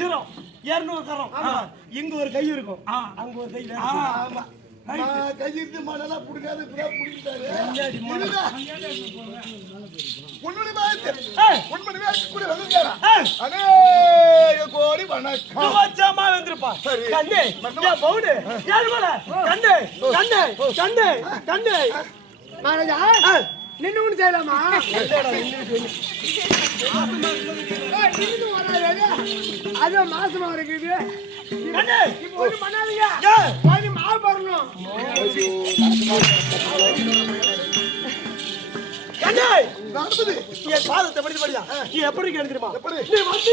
சிரம் 200 கரம். இங்க ஒரு கை இருக்கும், அங்க ஒரு கை. ஆமா, கையிட்டு மணலாம் புடிக்காது புடிக்கிட்டாரு. கோடி வணக்கம் வந்துருப்பா. கண்ணே பவுடு கண்ணே கண்ணே கண்ணே கண்ணே மகாராஜா நின்னு ஒண்ணு செய்யலாமா? அது மாசமா இருக்குது. இப்போ ஒண்ணு பண்ணாதீங்க, மாவு பறணும். கண்ணே என் பாதத்தை படிச்சு படியா நீ எப்படி கேட்கிறமா? நீ வந்து